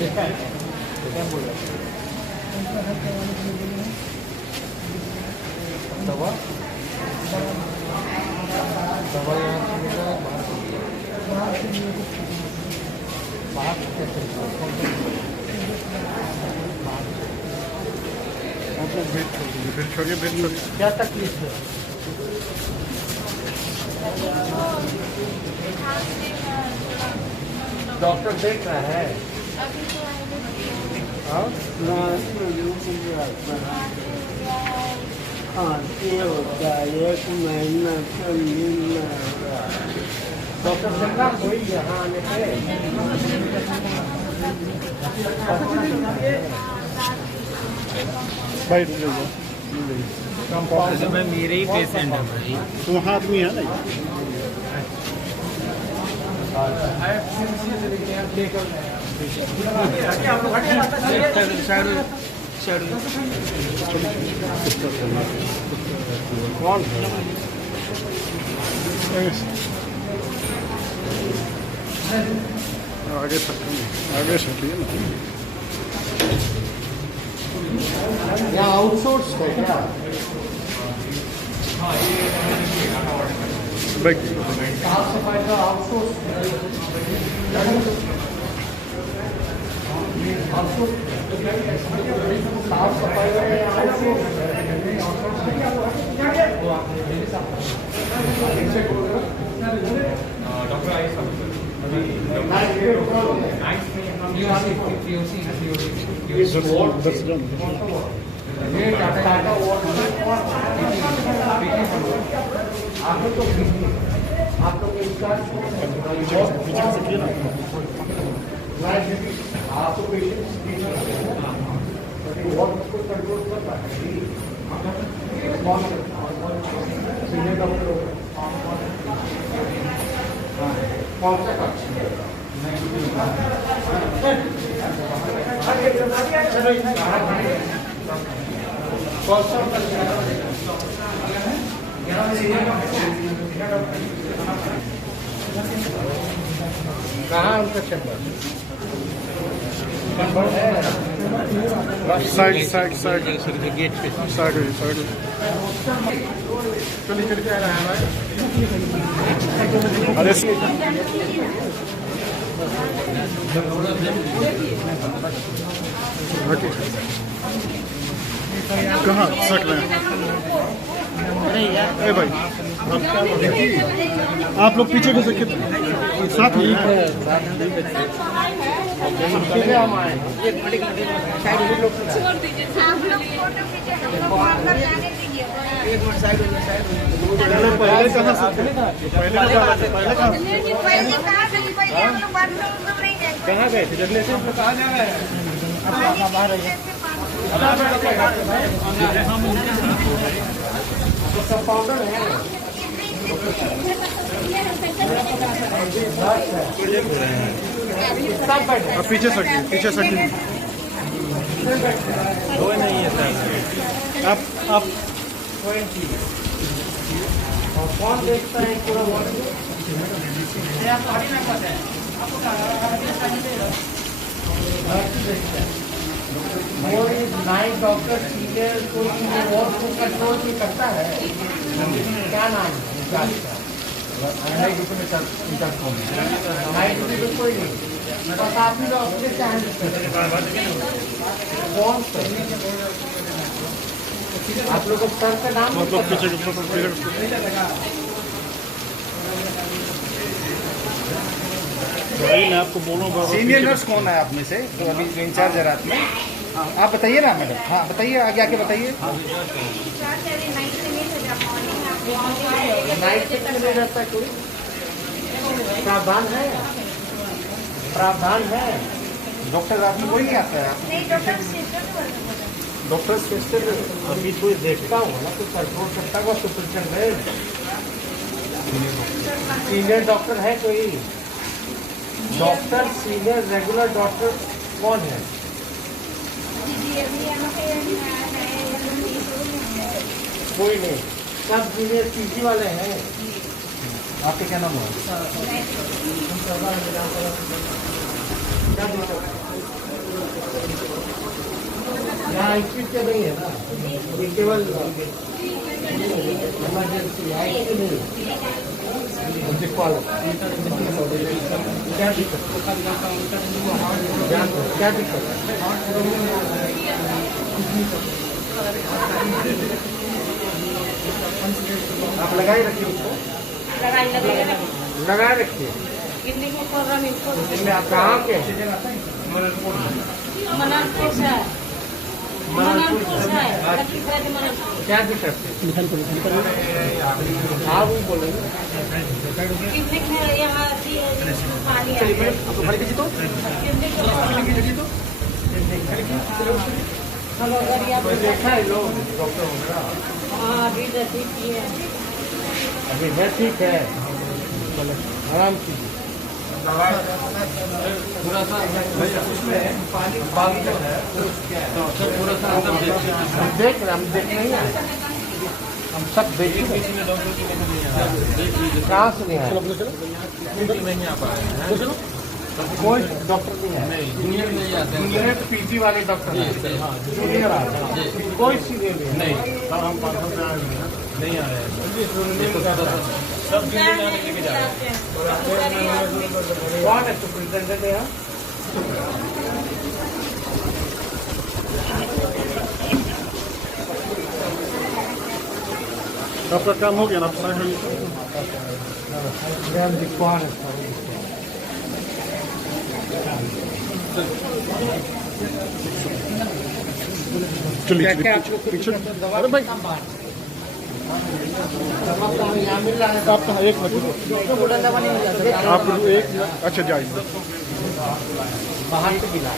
देखा है बोल रहा दवा दवा बाहर फिर छोड़िए क्या तकलीफ है? डॉक्टर देख रहा है। हाँ ये होता है, एक महीना तो मिलना होगा। डॉक्टर चंगा कोई यहाँ आने पे भाई मैं मेरे ही पेशेंट है भाई। तो वहाँ आदमी है ना कौन आगे सकिए ना। यहाँ आउटसोर्स है क्या? साफ सफाई का आउटसोर्स साफ सफाई आप लोग आपको कंट्रोल कर पाएंगे। कौन सा कहाँ उनका चैम्बर? साइड गेट पे साइड चलिए आ रहा है भाई। अरे कहाँ सट रहे हैं? अरे भाई आप लोग पीछे को सकते साथ ही हम आए। पहले कहाँ से कहाँ गए थे? जगले से कहाँ जा रहे हैं? सब पाउडर है। पीछे सकिए कोई नहीं है सर। आप कौन देखता है पूरा नाइट डॉक्टर सीनियर कोई और को कंट्रोल नहीं करता है। क्या नाम है? नाइट ड्यूटी में कोई नहीं, बस आप ही लोग अपने कौन आप लोग सर का नाम मैं आपको बोलूँगा। सीनियर नर्स कौन है आप में से तो अभी जो इंचार्ज है रात में? आप बताइए ना मैडम। हाँ बताइए, आगे आके बताइए। नाइट शिफ्ट में नहीं रहता कोई? प्रावधान है? प्रावधान है? डॉक्टर रात में कोई नहीं आता है? डॉक्टर सिस्टर अभी कोई देखता हूँ ना तो कंट्रोल करता हुआ सुपरिटेंडेंट सीनियर डॉक्टर है कोई डॉक्टर सीनियर रेगुलर डॉक्टर कौन है? कोई नहीं, सब जूनियर पीजी वाले हैं। आपके क्या नाम हुआ? क्या दिक्कत यहाँ आईसीयू क्या नहीं है ना, ये केवल इमरजेंसी आईसीयू नहीं दिखवा लो। क्या दिक्कत क्या दिक्कत? आप लगाए रखिए उसको, लगाए रखिए। आप कहाँ के? मननपुर से। क्या दिक्कत है? हाँ वो बोलेंगे। देखा है लोग डॉक्टर होगा अभी है, ठीक है, आराम कीजिए। पूरा सा पानी बागी है, पूरा सा देख रहे, हम देख नहीं आए, हम सब देख कहाँ से नहीं आए, नहीं आ पाए। कोई डॉक्टर नहीं है, जूनियर नहीं आते, जूनियर पीजी वाले डॉक्टर जूनियर आते, कोई सीनियर नहीं। हम 500 से नहीं आ रहे हैं, सब जूनियर लेके जा रहे हैं। कौन है सुपरिटेंडेंट यहाँ? आपका काम हो गया ना? कौन है? चलिए क्या आप लोग पीछे। अरे भाई यहाँ मिल रहा है आप कहाँ? एक मिनट आप एक, अच्छा जाइए बाहर से गिला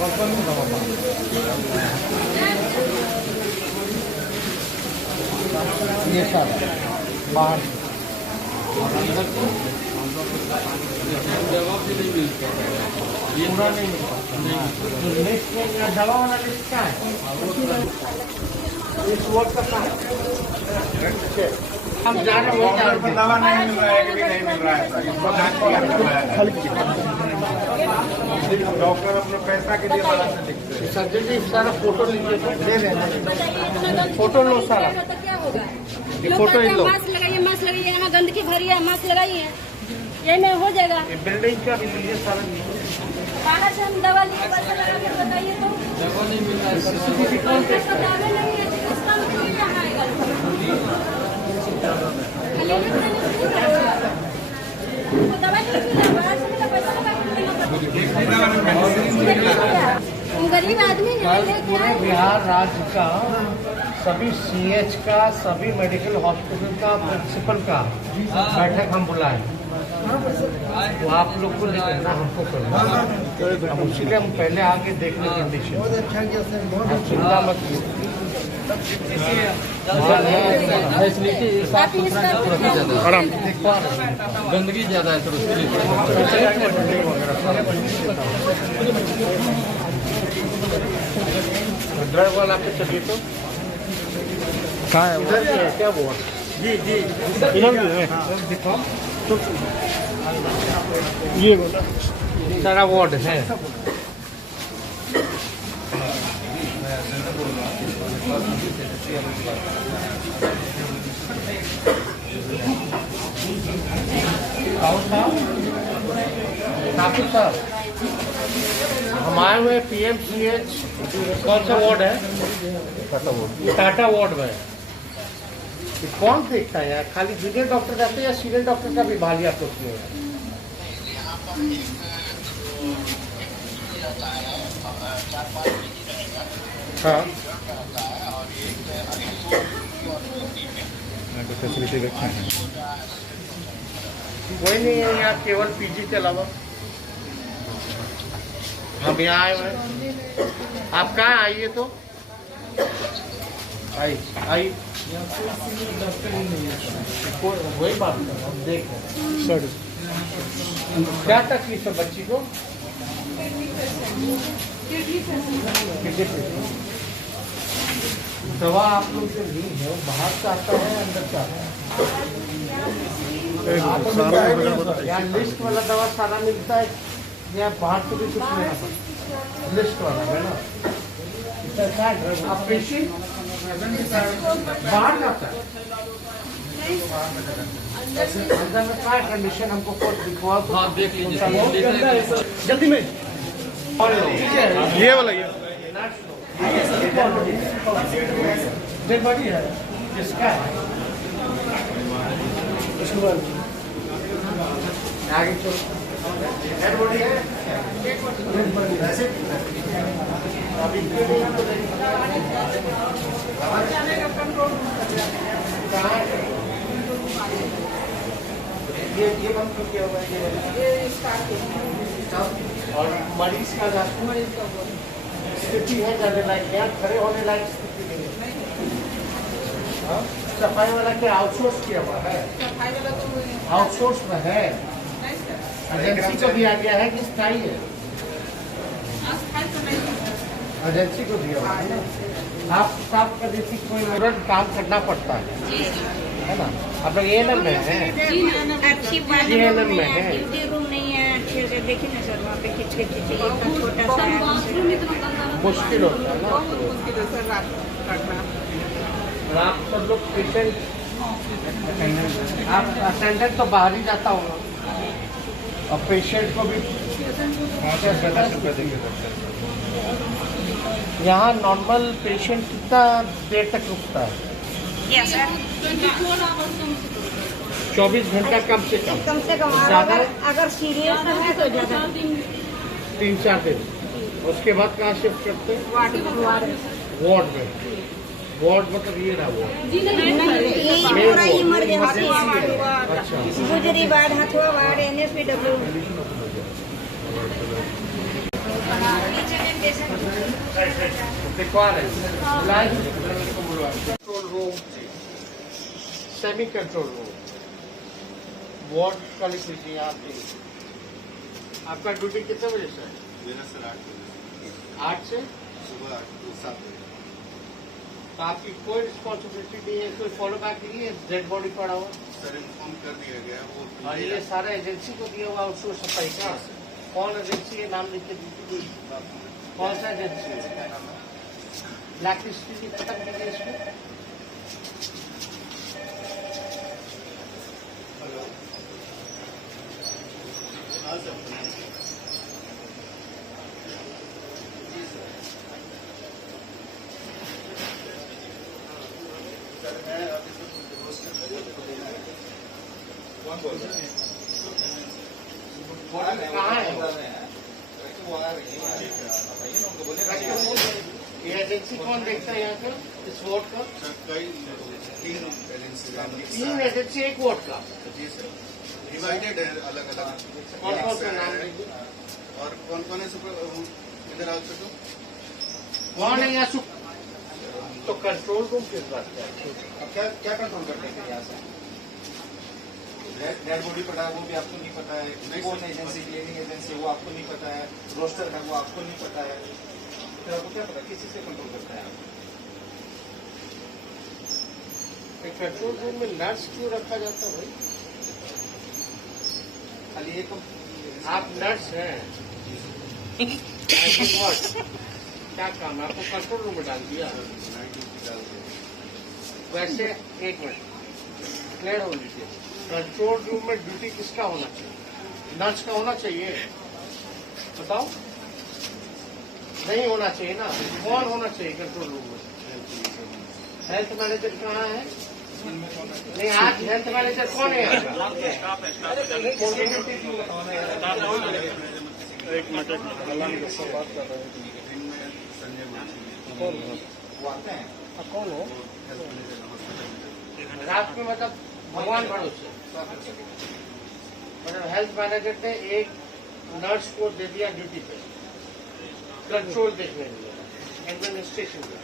और ये सब बाहर पूरा नहीं मिलता। दवा वाला लिस्ट क्या है? इस वक्त का हम जा रहे हैं, दवा नहीं मिल रहा है, कि नहीं मिल रहा है। डॉक्टर अपने पैसा के लिए बाहर से लिखते हैं। सर्जन जी सारा फोटो लीजिए, दे रहे हैं, फोटो लो सारा, फोटो ही लो। मास्क लगाइए, मास्क लगाइए, यहाँ गंदगी भरी है, मास्क लगाइए, ये में हो जाएगा। बिल्डिंग का भी लीजिए सारा। बाहर से हम दवा लिए, पैसा लगा के बताइए तो दवा नहीं मिल रहा है, दवा नहीं है, इसका मतलब क्या आएगा? दवा नहीं मिला, बाहर से मिला, पैसा लगा के गरीब आदमी पूरे बिहार राज्य का सभी सीएच का, सभी मेडिकल हॉस्पिटल का प्रिंसिपल का बैठक हम बुलाए, वो आप लोग को लेकर ना हमको करना, हम इसीलिए हम पहले आके देखने कंडीशन। चिंता मत आराम। गंदगी ज्यादा है सर, उसके लिए ड्राइवर वाला पे चलिए तो कहाँ है? इधर भी है क्या वो? जी जी इधर भी है। दिखाओ, ये बोला सारा वार्ड है। ठाकुर साहब, हम आए हुए PMCH, कौन सा वार्ड है? टाटा वार्ड में। ये कौन देखता है यार? खाली जूनियर डॉक्टर रहते हैं या सीनियर डॉक्टर का भी बहालिया होती है? हाँ, फैसिलिटी रखे हैं। कोई नहीं है यहाँ, केवल पीजी के अलावा। हम यहाँ आए हुए हैं, आप कहाँ आइए तो आई आई वही बात कर रहा हूँ, देख सर क्या तकलीफ है बच्ची को? दवा आप लोग जो ली है वो बाहर से आता है अंदर से आता है? यहाँ लिस्ट वाला दवा सारा मिलता है या बाहर से भी कुछ लेना पड़ता है? लिस्ट वाला है ना? आप पेशेंट बाहर जाता है अंदर में क्या कंडीशन हमको कोई दिखवा? हाँ देख लीजिए जल्दी में ये वाला ये डेड बॉडी है किसका है? आगे चलो डेड बॉडी है अभी ये बंद क्यों किया हुआ है? और मरीज का स्थिति है जाने लायक, यहाँ खड़े होने लायक स्थिति नहीं है। सफाई वाला क्या आउटसोर्स किया हुआ है? आउटसोर्स में है, एजेंसी को दिया गया है कि स्थायी है? एजेंसी को दिया हुआ है ना। आप साफ कर देती कोई तुरंत काम करना पड़ता है ना? अब ANM में है, अच्छी बात ANM में है, ड्यूटी रूम नहीं है अच्छे से। देखिए ना सर वहाँ पे खिचखिच छोटा सा मुश्किल होता है ना। आप सब लोग पेशेंट आप अटेंडेंट तो बाहर ही जाता होगा और पेशेंट को भी 50 रुपये देंगे। यहाँ नॉर्मल पेशेंट कितना देर तक रुकता है? 24 घंटा कम से कम ज़्यादा, अगर सीरियस है तो ज़्यादा 3-4 दिन। उसके बाद कहाँ शिफ्ट करते हैं? वार्ड में। वार्ड मतलब ये ना वार्ड पूरा इमरजेंसी अच्छा गुजरी वार्ड हथुआ वार्ड NSPW दिखवा रहे control room, semi control room, ward का लिख लीजिए। आपका ड्यूटी कितने बजे से है? मेरा सर 8 से सुबह 8 से 7 बजे। तो आपकी कोई रिस्पॉन्सिबिलिटी नहीं है, कोई फॉलो बैक नहीं है? डेड बॉडी पड़ा हुआ सर इन्फॉर्म कर दिया गया वो। और ये सारा एजेंसी को दिया हुआ उसको सफाई का? कौन एजेंसी है? नाम लिख के दीजिए। कौन सा एजेंसी है? ब्लैक लिस्ट की खत्म कीजिए इसको। हाँ सर मैं अभी तो रोस्टर कौन बोल रहा है? कहाँ है? ये एजेंसी कौन देखता है यहाँ का, इस वार्ड का? कई 3 एजेंसी 3 एजेंसी एक वार्ड का? जी सर, डिवाइडेड है अलग अलग। कौन कौन सा नाम लीजिए? और कौन कौन है सुपर इधर आओ छोटू? कौन है यहाँ सुप? तो कंट्रोल रूम किस बात का है? अब क्या कंट्रोल करते हैं यहाँ से? डेड बॉडी पड़ा है वो भी आपको नहीं पता है, कौन एजेंसी क्लीनिंग एजेंसी वो आपको नहीं पता है, रोस्टर है वो आपको नहीं पता है, तो आपको क्या पता किस चीज से कंट्रोल करता है? कंट्रोल रूम में नर्स क्यों रखा जाता है भाई? खाली एक आप नर्स हैं, क्या काम है? आपको कंट्रोल रूम में डाल दिया। वैसे एक मिनट क्लियर हो लीजिए, कंट्रोल रूम में ड्यूटी किसका होना चाहिए? नर्स का होना चाहिए? बताओ, नहीं होना चाहिए ना। कौन होना चाहिए कंट्रोल रूम में? हेल्थ मैनेजर कहाँ है? नहीं, आज हेल्थ मैनेजर कौन है? एक मिनट बात कर रहे हैं। वो आते हैं। कौन हो? रात में मतलब भगवान भरोसे, मतलब हेल्थ मैनेजर ने एक नर्स को दे दिया ड्यूटी पे कंट्रोल देखने के लिए, एडमिनिस्ट्रेशन में।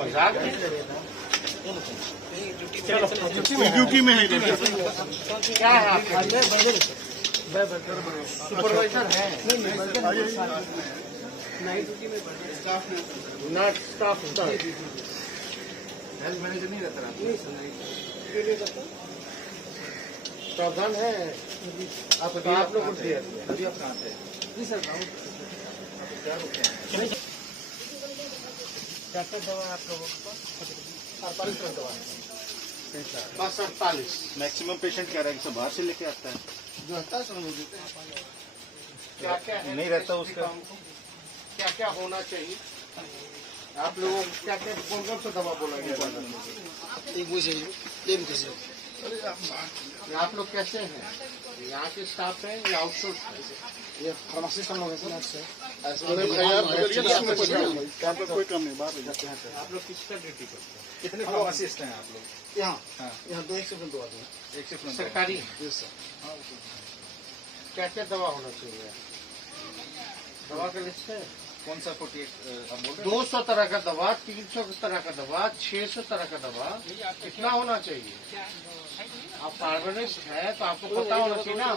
मजाक नहीं। ड्यूटी में है क्या है आपका सुपरवाइजर है नॉट स्टाफ हेल्थ मैनेजर नहीं रहता प्रावधान है आप तो आप लोग को दिया अभी आप कहाँ थे? क्या क्या दवा है आप लोगों के पास 48 का दवा है। बस 48 मैक्सिमम पेशेंट कह रहा है कि सब बाहर से लेके आता है। जो रहता है सब लोग देते हैं क्या क्या है नहीं रहता उसका। क्या क्या होना चाहिए आप लोगों को क्या क्या कौन कौन सा दवा बोला गया आप लोग कैसे हैं यहाँ के स्टाफ हैं या आउटसोर्स है ये फार्मासिस्ट हम लोग हैं सर कोई कम नहीं बात आप लोग किसका ड्यूटी करते हैं कितने फार्मासिस्ट हैं आप लोग? यहाँ हाँ। यहाँ 2 शिफ्ट में 2 आते हैं। एक शिफ्ट में सरकारी जी सर। क्या क्या दवा होना चाहिए दवा का लिस्ट है कौन सा 48 आप बोल रहे हैं? 200 तरह का दवा 300 तरह का दवा 600 तरह का दवा कितना होना चाहिए आप फार्मासिस्ट है तो आपको पता होना चाहिए ना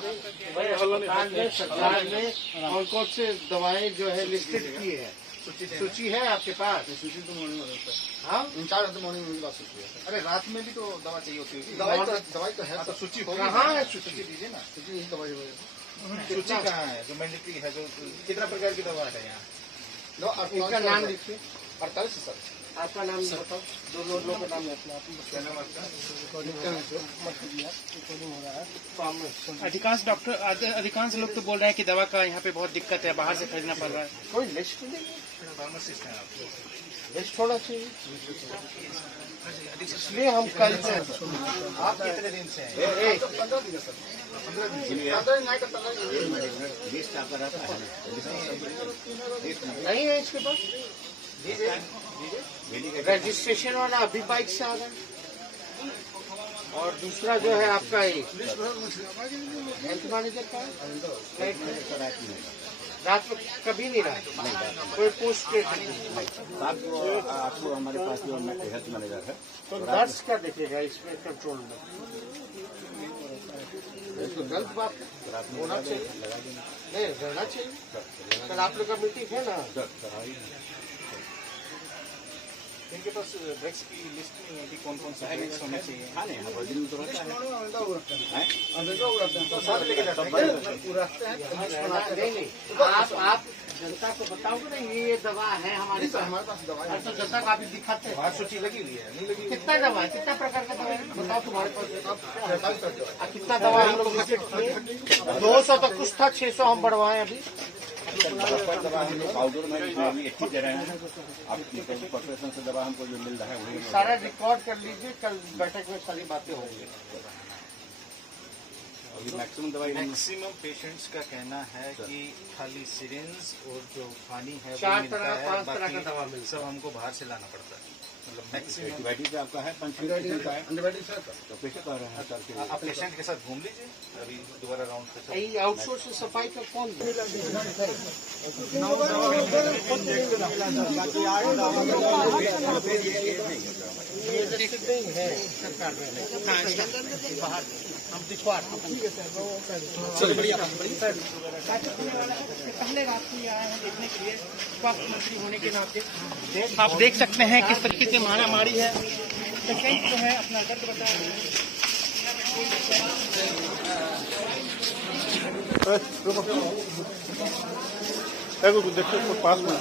भाई अस्पताल में सरकार ने कौन कौन से दवाएं जो है लिस्टेड की है सूची है आपके पास सूची तो मॉर्निंग में रहता है। हाँ इंचार्ज तो मॉर्निंग में बात होती है। अरे रात में भी तो दवा चाहिए होती होगी। दवाई तो है हाँ, तो सर। सूची होगी। कहाँ है सूची दीजिए ना। सूची यही दवाई होगी। सूची कहाँ है जो मैंडेटरी है जो कितना प्रकार की दवा है यहाँ? इनका नाम लिखिए 48 है सर। आपका नाम बताओ दो लोगों का नाम लिखना क्या नाम आपका? अधिकांश लोग तो बोल रहे हैं कि दवा का यहाँ पे बहुत दिक्कत है, बाहर से खरीदना पड़ रहा है। कोई लिस्ट नहीं फार्मासिस्ट हैं आप। लिस्ट होना चाहिए इसलिए हम कल से आप कितने दिन से हैं? 15 दिन है सर। 15 दिन नहीं आएगा 15 नहीं है इसके पास रजिस्ट्रेशन वाला अभी बाइक से आ गए और दूसरा जो है आपका एक हेल्थ मैनेजर का है रात में कभी नहीं रहा कोई पोस्ट आपको हमारे पास जो हेल्थ मैनेजर है तो दर्ज क्या देखेगा इसमें कंट्रोल में तो गलत बात होना चाहिए नहीं रहना चाहिए कल आप लोग का मीटिंग है ना इनके पास ड्रग्स की लिस्ट में अभी कौन कौन सा ड्रग्स होना चाहिए? तो साथ लेके जाते हैं। नहीं आप जनता को बताओगे ना ये दवा है हमारे पास हमारे पास दवाई है। तो जनता को आप दिखाते हैं बाहर सूची लगी हुई है नहीं लगी हुई? कितना दवा है कितना प्रकार का दवा है बताओ तुम्हारे पास 48 का दवाई। कितना दवा हम लोग विजिट किए 200 तो कुछ था 600 हम बढ़वाए अभी दवा हम लोग पाउडर में अभी अच्छी दे रहे हैं। आप कॉर्पोरेशन से दवा हमको जो मिल रहा है वही सारा रिकॉर्ड कर लीजिए कल बैठक में सारी बातें होंगी अभी मैक्सिमम दवाई मैक्सिमम पेशेंट्स का कहना है कि खाली सिरिंज और जो पानी है वो 4 मिलता तरह है, 5 तरह का बाकी दवा मिलता सब हमको बाहर से लाना पड़ता है। मतलब मैक्सिमम एंटीबायोटिक आपका है 5 का है एंटीबायोटिक सर तो कैसे कह रहे हैं सर कि आप पेशेंट के साथ घूम लीजिए अभी दोबारा राउंड पे चल। है ये आउटसोर्स से सफाई का कौन ये नहीं है सरकार में बाहर हम दिखवा पहले रात को आए हैं देखने के लिए स्वास्थ्य मंत्री होने के नाते आप देख सकते हैं किस तरीके से महामारी है। पेशेंट जो है अपना दर्द बता रहे हैं। देखो पास में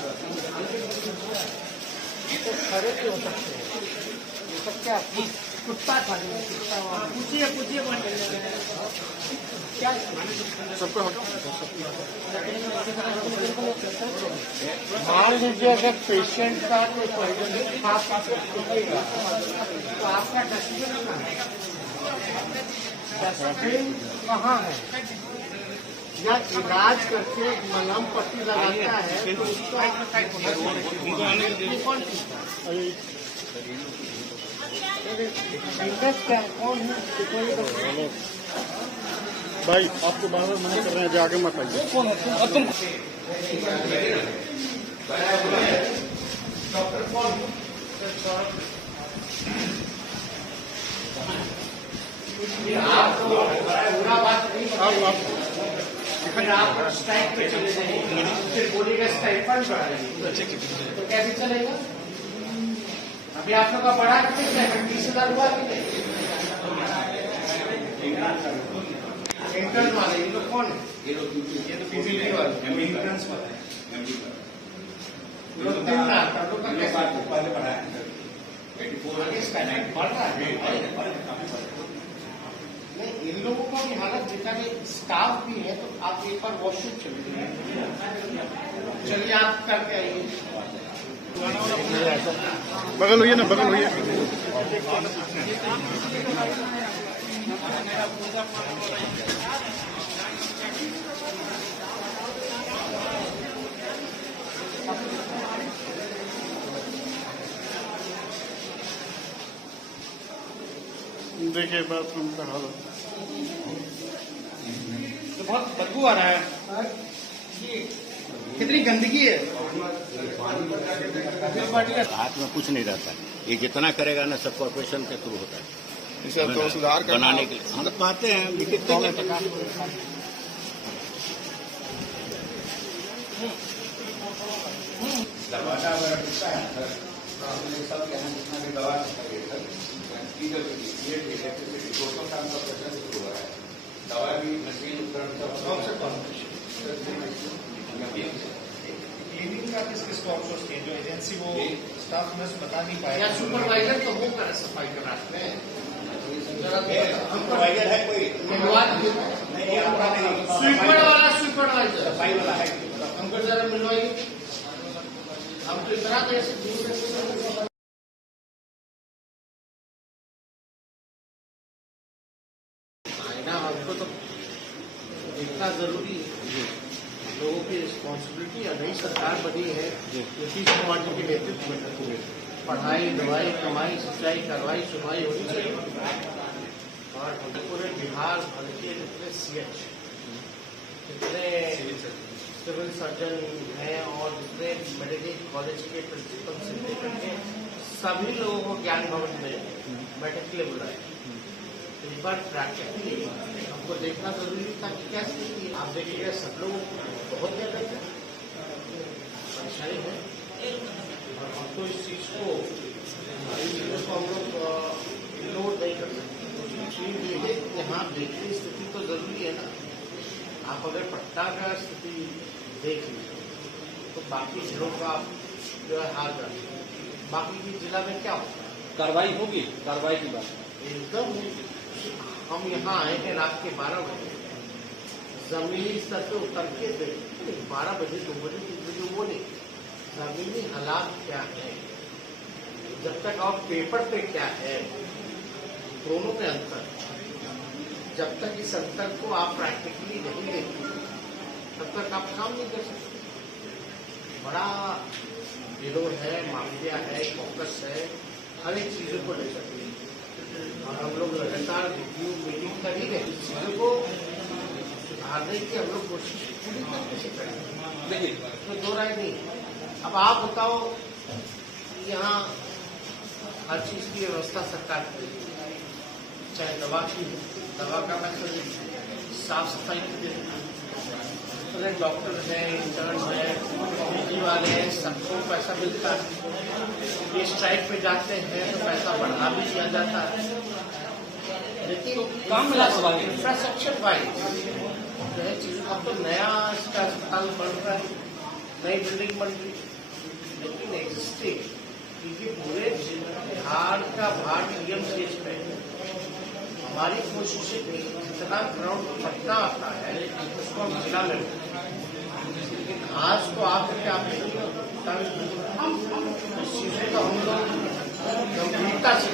तो खड़े क्यों हो सकते हैं ये सब क्या कुत्ता था पूछिए सबको हटो मान लीजिए अगर पेशेंट का कोई पॉइजन खा दिखेगा तो आपका डस्टबिन कहाँ है या इलाज करके मलहम पट्टी लगाता है तो उसका कौन क्या कौन है भाई आपको बार बार मना कर रहे हैं आगे मत आइए अगर आप स्ट्राइक पे चले जाएंगे फिर बोलिएगा स्टाइपेंड बढ़ाइए तो कैसे चलेगा? अभी आप लोग का बढ़ा कितने स्टाइपेंड 20,000 हुआ कि नहीं? इंटर्न वाले ये लोग कौन है? ये तो पीपीटी वाले इंटर्न्स वाले लोग 3 लाख का लोग का कैसे पहले बढ़ाया बढ़ रहा है? नहीं, इन लोगों का भी हालत जितना कि स्टाफ भी है तो आप एक बार वॉशरूम चलिए आप करके आइए। बगल होइए ना, बगल होइए। देखिए बाथरूम का हालत तो बहुत बदबू आ रहा है, कितनी गंदगी है। हाथ में कुछ नहीं रहता है, ये जितना करेगा ना सब कॉर्पोरेशन के थ्रू होता है। इसे तो सुधार बनाने के लिए हम लोग पाते हैं लिखित तौर पर। दरवाजा वगैरह टूटता है सर, सब यहाँ जितना भी दवा इलेक्ट्रिसिटी 200 काम का प्रोसेस शुरू हो रहा है। दवा भी मशीन उपकरण क्लीनिंग का किस किस को आउटसोर्स किया, जो एजेंसी वो स्टाफ नर्स बता नहीं पाया। या सुपरवाइजर तो वो करे सफाई के रास्ते हम प्रोवाइडर है कोई स्वीपर वाला सुपरवाइजर सफाई वाला है। हमको जरा मिलवाइए, हम तो इतना देर से दूर हमको तो देखना जरूरी है। लोगों की रिस्पॉन्सिबिलिटी और नई सरकार बनी है नीतीश कुमार जी के नेतृत्व में पढ़ाई दवाई कमाई सिंचाई कार्रवाई सुनवाई होनी चाहिए। और पूरे बिहार भर के जितने CH जितने सिविल सर्जन हैं और जितने मेडिकल कॉलेज के प्रिंसिपल से लेकर के सभी लोगों को ज्ञान भवन में बैठक के लिए बुलाया। इस बार प्रैक्टिकली हमको देखना जरूरी था कि क्या स्थिति है। आप देखिएगा सब लोग बहुत ज्यादा परेशानी है और हमको इस चीज को हम लोग इग्नोर नहीं कर सकते। यहाँ देखने स्थिति तो जरूरी है ना। आप अगर पट्टा का स्थिति देख लीजिए तो बाकी जिलों का जो है हाल जाए, बाकी के जिला में क्या होता है? कार्रवाई होगी, कार्रवाई की बात एकदम। हम यहाँ आए हैं रात के 12 बजे, जमीनी स्तर पे उतर के 12 बजे 2 बजे 3 बजे वो नहीं, जमीनी हालात क्या है, जब तक आप पेपर पे क्या है दोनों में अंतर। जब तक इस अंतर को आप प्रैक्टिकली नहीं देखते तब तक आप काम नहीं कर सकते। बड़ा विरोध है, माफिया है, फोकस है, हर एक चीजों को ले सकते और हम लोग लगातार रिव्यू मीटिंग कर ही रहे। इस चीजों को सुधारने की हम लोग कोशिश पूरी तरीके से करेंगे, देखिए तो दो राय नहीं। अब आप बताओ यहाँ हर चीज की व्यवस्था सरकार करेगी, चाहे दवा का पैसा साफ सफाई की डॉक्टर है, इंटर्न है, पीजी वाले हैं, सबको पैसा मिलता है। ये स्ट्राइक पे जाते हैं तो पैसा बढ़ा भी दिया जाता है, लेकिन काम मिला इंफ्रास्ट्रक्चर वाइज जो है चीज। अब तो नया इसका अस्पताल बन रहा है, नई बिल्डिंग बन रही है, लेकिन एग्जिस्टिंग क्योंकि पूरे बिहार का भार DMCH पे है। हमारी कोशिश है कि जितना ग्राउंड पट्टा आता है उसको हम जिला में, लेकिन आज तो आपके आप इस चीजों का हम लोग गंभीरता से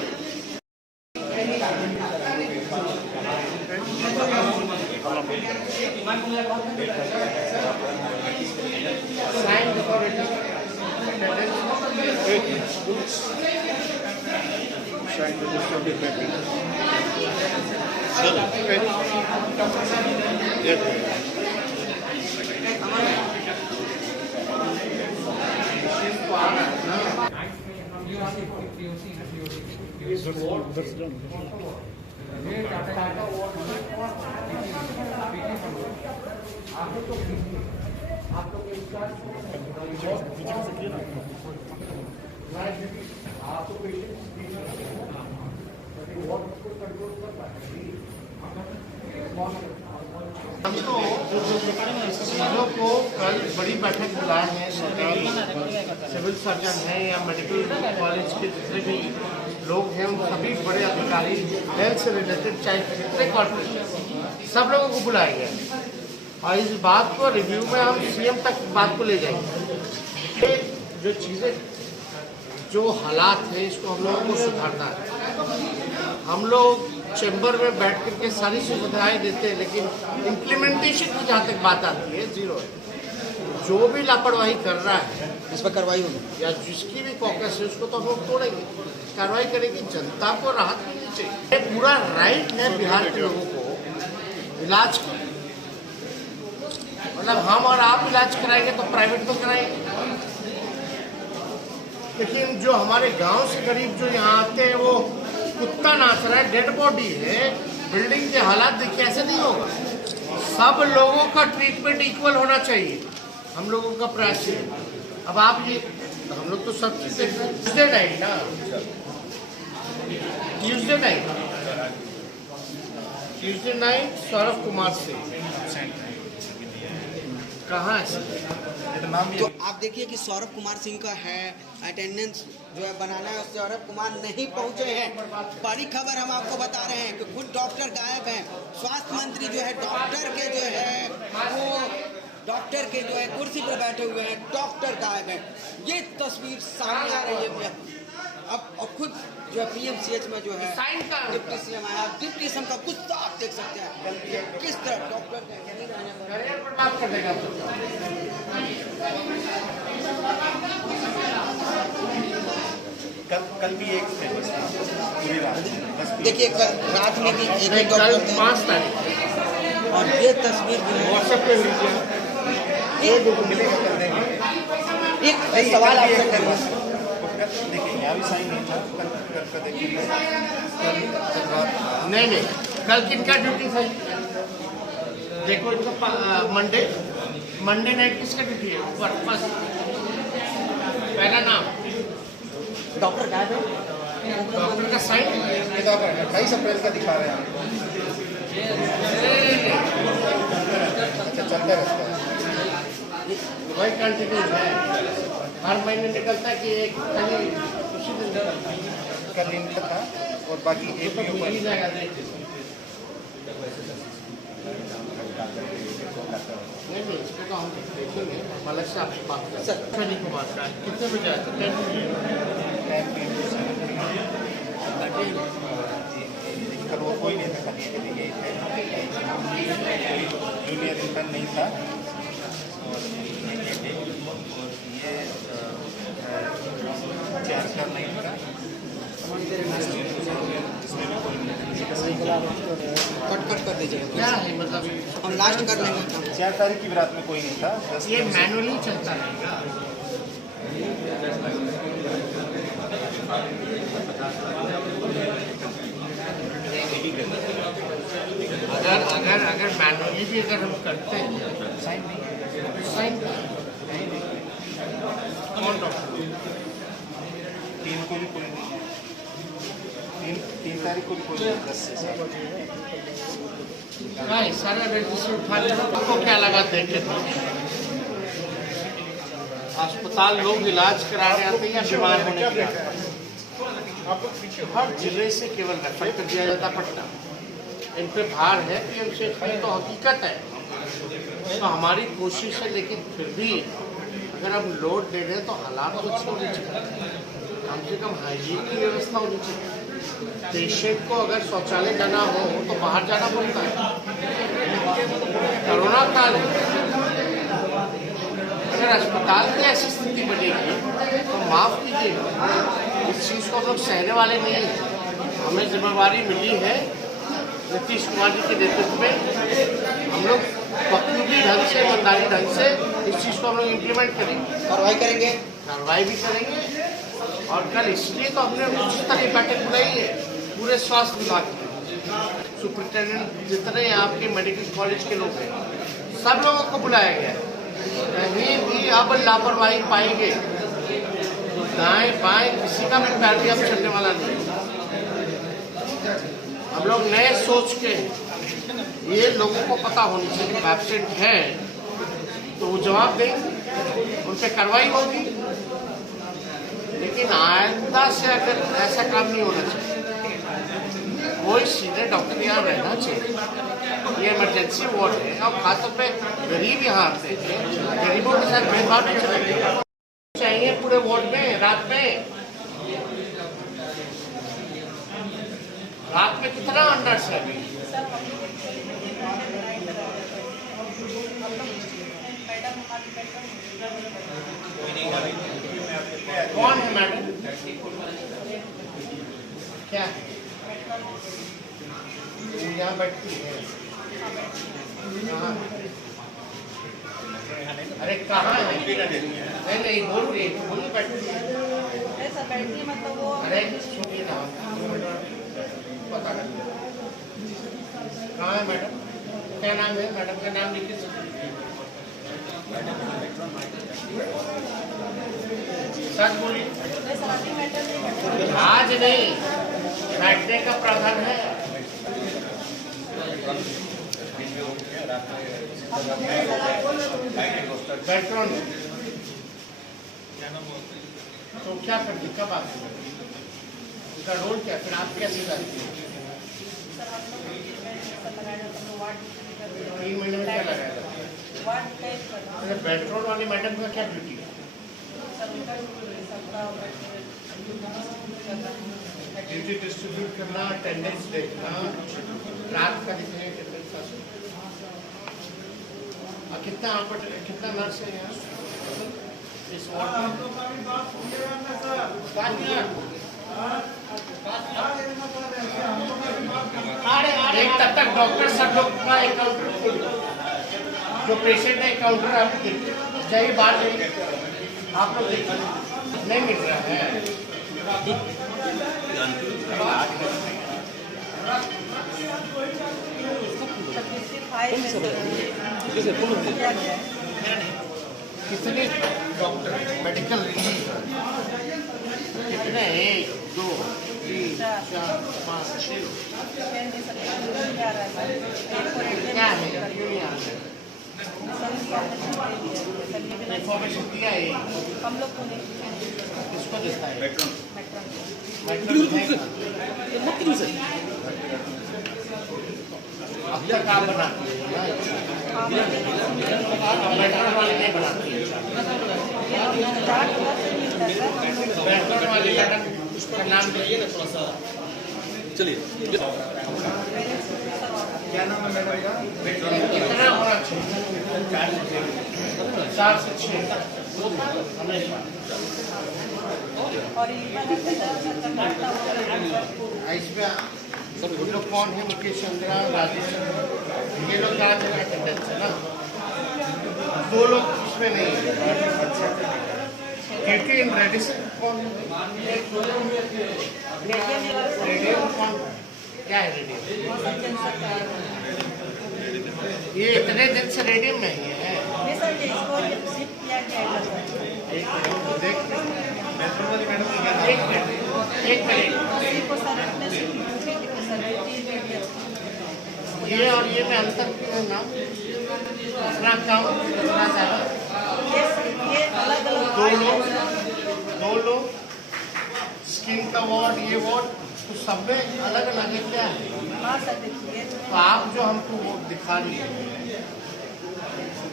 हम तो चीज़ों को कल बड़ी बैठक बुलाए हैं सरकार, सिविल सर्जन हैं या मेडिकल कॉलेज के जितने भी लोग हैं उन सभी बड़े अधिकारी, हेल्थ से रिलेटेड चाहे जितने कॉर्पोरेशन, सब लोगों को बुलाया गया और इस बात को रिव्यू में हम सीएम तक बात को ले जाएंगे। ये जो चीज़ें, जो हालात हैं, इसको हम लोगों को सुधारना है। हम लोग चैम्बर में बैठ करके सारी सुविधाएं देते हैं, लेकिन इम्प्लीमेंटेशन की जहाँ तक बात आती है, जीरो है। जो भी लापरवाही कर रहा है इस पर कार्रवाई होगी या जिसकी भी कॉकस है उसको तो हम लोग तोड़ेंगे, कार्रवाई करेंगे। जनता को राहत मिलनी चाहिए। ये पूरा राइट है बिहार के लोगों को इलाज का। मतलब हम और आप इलाज कराएंगे तो प्राइवेट में कराएंगे, लेकिन जो हमारे गांव से गरीब जो यहाँ आते हैं वो कुत्ता नाच रहा है, डेड बॉडी है, बिल्डिंग के हालात देखिए, ऐसे नहीं होगा। सब लोगों का ट्रीटमेंट इक्वल होना चाहिए, हम लोगों का प्रयास है। अब आप ये हम लोग तो सब चीज देख रहे हैं। ट्यूजडे नाइट ना, ट्यूजडे नाइट सौरभ कुमार से कहाँ है? तो आप देखिए कि सौरभ कुमार सिंह का है अटेंडेंस जो है बनाना है, सौरभ कुमार नहीं पहुंचे हैं। बड़ी खबर हम आपको बता रहे हैं कि खुद डॉक्टर गायब हैं। स्वास्थ्य मंत्री जो है डॉक्टर के जो है कुर्सी पर बैठे हुए हैं, डॉक्टर गायब हैं। ये तस्वीर सामने आ रही है। अब खुद जो है पीएमसीएच में जो है डिप्टी सीएम आया, डिप्टी सीएम का गुस्सा आप देख सकते हैं किस तरह डॉक्टर का नहीं रहने कल भी एक फेमस था पूरी रात, देखिए कल रात में भी एक डॉक्टर थे 5 तारीख और ये तस्वीर जो है व्हाट्सएप पे लीजिए। एक सवाल आपसे करूँ, देखिए यहाँ भी साइन नहीं था कल का देखिए नहीं, कल किनका ड्यूटी था? देखो इनका मंडे नाइट किसका ड्यूटी है? फर्स्ट पहला नाम डॉक्टर गायब है। डॉक्टर का साइन 28 अप्रैल का दिखा रहे हैं अच्छा चलता रहता है। वही कंटिन्यू है, हर महीने निकलता है कि एक उसी दिन कल इनका था और बाकी एक भी ऊपर मिल जाएगा। नहीं, इसको तो हम देखेंगे, अलग से आपसे बात करें। सर शनि को बात करें, कितने बजे आए थे? 10 बजे। कल वो कोई नहीं था, खाली के लिए जूनियर इंटर्न नहीं था और ये चार्ज का नहीं था, कट कर दीजिएगा, क्या है मतलब हम लास्ट कर लेंगे। 4 तारीख की रात में कोई नहीं था। ये मैनुअली चलता रहेगा। अगर मैनुअली भी अगर हम करते हैं साइन कौन डॉक्टर? 3 को भी कोई नहीं है, 3 तारीख को भी कोई नहीं, 10 से सारा रजिस्टर उठा लेना। आपको क्या लगा देख के? अस्पताल लोग इलाज कराने आते हैं या बीमार होने के लिए? हर जिले से केवल रेफर कर दिया जाता पटना। इन पे भार है पीएमसीएच में, तो हकीकत है, तो हमारी कोशिश है। लेकिन फिर भी अगर हम लोड दे रहे हैं तो हालात तो अच्छे होने चाहिए, कम से कम हाइजीन की व्यवस्था होनी चाहिए। पेशेंट को अगर शौचालय जाना हो तो बाहर जाना पड़ता है, कोरोना काल है। अगर अस्पताल की ऐसी स्थिति बनेगी तो माफ कीजिए, इस चीज़ को हम लोग सहने वाले नहीं हैं। हमें जिम्मेवारी मिली है नीतीश कुमार जी के नेतृत्व में, हम लोग बखूबी ढंग से, ईमानदारी ढंग से इस चीज़ को हम लोग इम्प्लीमेंट करेंगे, कार्रवाई करेंगे, कार्रवाई भी करेंगे। और कल इसलिए तो हमने उच्च स्तरीय बैठक बुलाई है पूरे स्वास्थ्य विभाग की, सुपरिटेंडेंट जितने आपके मेडिकल कॉलेज के लोग हैं, सब लोगों को बुलाया गया है। कहीं भी अब लापरवाही पाएंगे, दाएं बाएं किसी का भी पैर अब चलने वाला नहीं। हम लोग नए सोच के, ये लोगों को पता होनी चाहिए कि एब्सेंट है तो वो जवाब देंगे, उन पर कार्रवाई होगी। लेकिन आइंदा से अगर ऐसा काम नहीं होना चाहिए, कोई सीधे डॉक्टर यहाँ रहना चाहिए। ये इमरजेंसी वार्ड है और खासतौर पे गरीब यहाँ आते हैं, गरीबों के साथ भेदभाव नहीं चलेगा चाहिए पूरे वार्ड में। रात में कितना नर्स है अभी? कौन है मैडम? क्या यहाँ बैठती है? अरे कहाँ है? नहीं बोल रही बैठती है। मतलब वो अरे सुनिए ना, पता कर कहाँ है मैडम? क्या नाम है मैडम का? नाम लिखिए। सच बोलिए। आज नहीं, बैठने का प्रावधान है। बैठो तो क्या करती, कब आती है, उनका रोल क्या, फिर आप कैसे करती हैं? 3 महीने में क्या लगाएगा? पेट्रोल वाली मैडम का क्या ड्यूटी है? ड्यूटी डिस्ट्रीब्यूट करना, अटेंडेंस देखना, रात का दिखने अटेंडेंस का। कितना नर्स है यहाँ इस वार्ड में? एक तब तक डॉक्टर सब लोग का एक काउंटर, जो पेशेंट है काउंटर आप जाइए, बाहर जाइए, आप लोग देखिए नहीं मिल रहा है। कितने डॉक्टर मेडिकल कितने? 1 2 3 4 5 6 क्या है? क्यों नहीं आ रहे? इन्फॉर्मेशन दिया है हम लोग को किसको देता है? अब तक आप बनाती है मेट्रो वाले नहीं बनाती है। मेट्रो वाले उसका नाम देखिए ना थोड़ा सा। चलिए, क्या नाम है मैडम का? कितना होना चाहिए? 4 से 6 हमेशा। और इसमें लोग कौन है? मुकेश चंद्रा, राजेश, ये लोग क्या अटेंडेंस है ना? 2 लोग इसमें नहीं है। क्योंकि इन रेडिसन कौन? रेडियो कौन? क्या है रेडियो? ये इतने दिन से रेडियम में ही है। एक ये और ये में अंतर क्यों ना? अपना काम इतना ज़्यादा। ये अलग अलग 2 लोग स्किन का वार्ड, ये वार्ड, तो सब में अलग अलग है। क्या है? तो आप जो हमको वो दिखा रही है,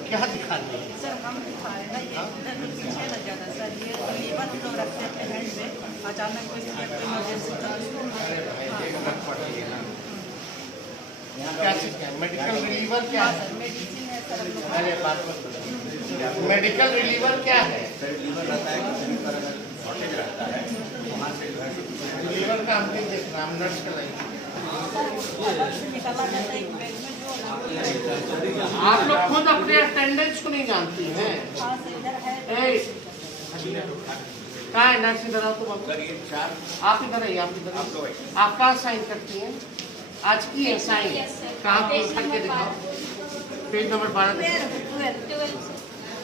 क्या दिखा रही है? सर हम दिखा रहे हैं ना, ये इधर पीछे ना ज़्यादा सर, ये लीवर हम लोग रखते हैं हैंड में, अचानक कोई इमरजेंसी क्या चीज़ है? मेडिकल रिलीवर क्या है? मेडिसिन है सर। अरे बात मत, मेडिकल रिलीवर क्या है? रिलीवर का हम नहीं देख रहे, हम नर्स का नहीं। निकाला जाता है एक बैग में जो आप लोग खुद अपने अटेंडेंस को नहीं जानती हैं। हाँ से इधर है। कहाँ है नर्स? इधर आओ। तो आप इधर आइए, आप इधर। आप कहाँ साइन करती हैं? आज की है साइन कहाँ पे उठा के दिखाओ पेज नंबर 12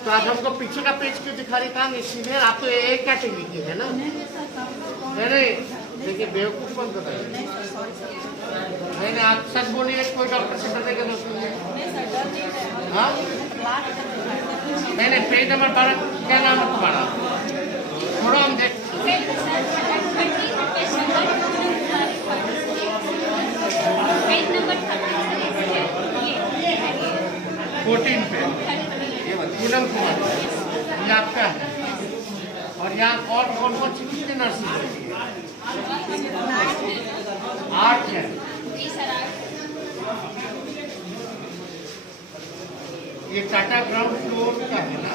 तो आज हमको पीछे का पेज क्यों दिखा रही था सीनियर आप तो एक कैटेगरी की है ना नहीं देखिए बेवकूफ मत बताइए नहीं आप सच बोलिए कोई डॉक्टर से डरने का दोस्त नहीं है हाँ नहीं पेज नंबर 12 क्या नाम है तुम्हारा थोड़ा हम देख 14 पे पूनम कुमार ये आपका है और यहाँ और कौन कौन सी कितने नर्सिंग 8 है ये टाटा ग्राउंड फ्लोर का है ना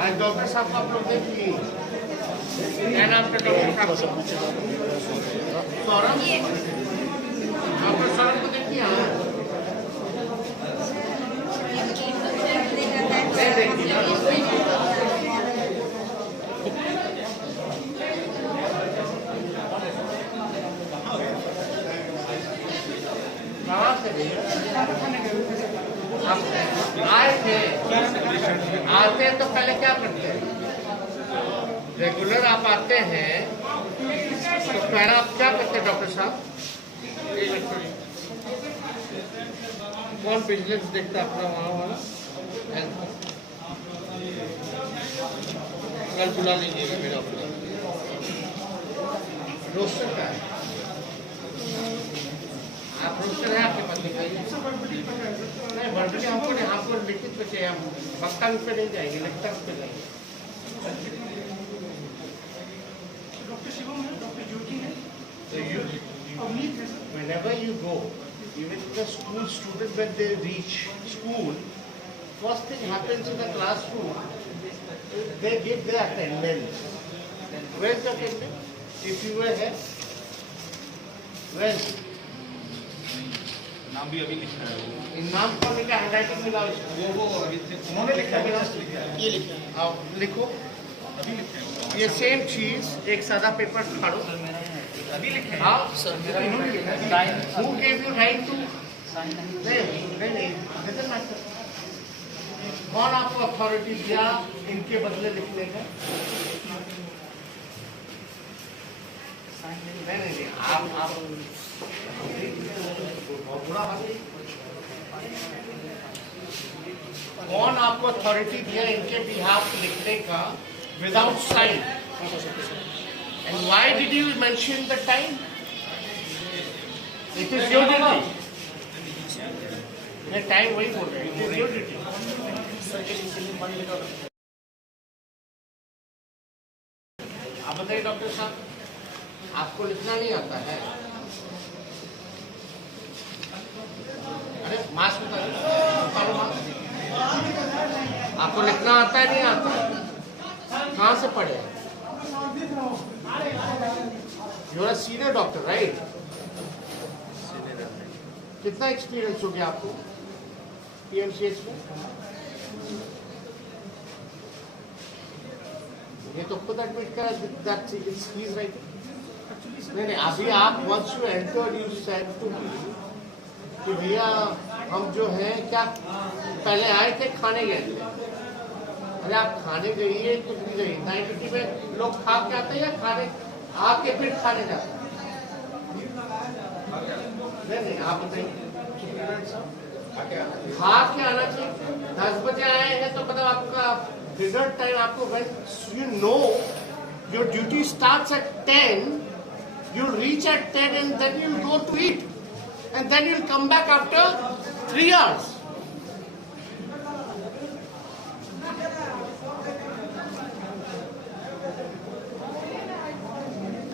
आज डॉक्टर साहब को आप लोग देखिए क्या नाम का डॉक्टर साहब सौरभ डॉक्टर सौरभ को देखिए आए थे आते हैं तो पहले क्या करते हैं रेगुलर आप आते हैं तो पहले आप क्या करते हैं डॉक्टर साहब कौन बिजनेस देखता है अपना वहाँ वाला कल बुला लीजिएगा मेरा अपना रोस्टर का है आप रोस्टर है आपके पास दिखाइए नहीं बर्बरी हमको नहीं आपको लिखित पे चाहिए हम पक्का भी पे नहीं जाएंगे लिखता पे जाएंगे डॉक्टर शिवम है डॉक्टर ज्योति है अवनीत है whenever you go even the school student when they reach school first thing happens in the classroom they give their attendance where's the attendance if you were here when नाम भी अभी लिखा है नाम कौन लिखा हैंडराइटिंग मिला वो अभी उन्होंने लिखा है ये लिखा है आप लिखो अभी लिखा है ये सेम चीज एक सादा पेपर फाड़ो अभी लिखा है हाँ सर मेरा who gave you right to नहीं कौन आपको अथॉरिटी दिया इनके बदले लिखने का नहीं आप बुरा बात कौन आपको अथॉरिटी दिया इनके बिहाफ लिखने का without sign and why did you mention the time it is your duty मैं टाइम वही बोल रहा हूँ इट इज योर ड्यूटी आप बताइए डॉक्टर साहब आपको लिखना नहीं आता है अरे मास्क उतारो आपको लिखना आता है नहीं आता है कहाँ से पढ़े you are senior doctor right कितना एक्सपीरियंस हो गया आपको पीएमसीएच में ये तो खुद एडमिट करा दैट ही इज राइट नहीं अभी आप once you enter you said to कि भैया हम जो हैं क्या पहले आए थे खाने गए थे अरे आप खाने जाइए कुछ भी जाइए नाइट ड्यूटी में लोग खा के आते हैं या खाने आके फिर खाने जाते हैं नहीं आप बताइए खा के आना चाहिए 10 बजे आए हैं तो मतलब आपका डिनर टाइम आपको when you know your duty starts at 10 you'll reach at 10 and then you'll go to eat and then you'll come back after 3 hours